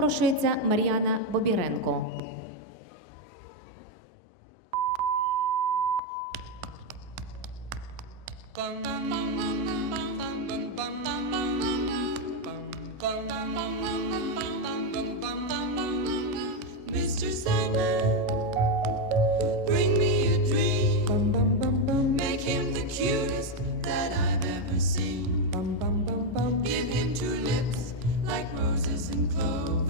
Запрошується Мар'яна Бобіренко. Mr. roses and clover.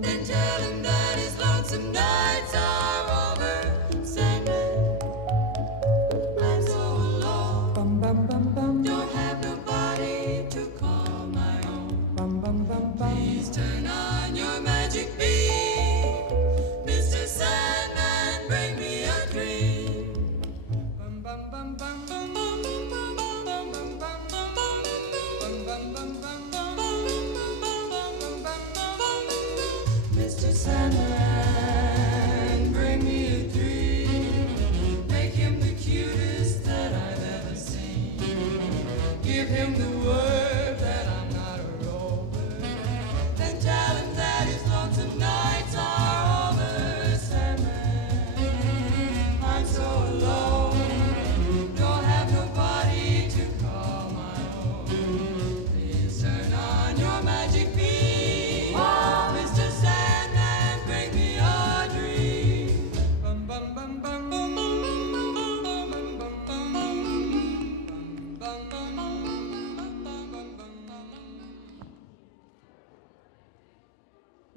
Then tell him that his lonesome nights are over. Sandman, I'm so alone. Don't have nobody to call my own. Please turn on your Give him the word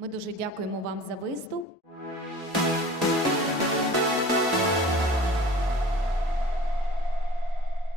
Ми дуже дякуємо вам за виступ.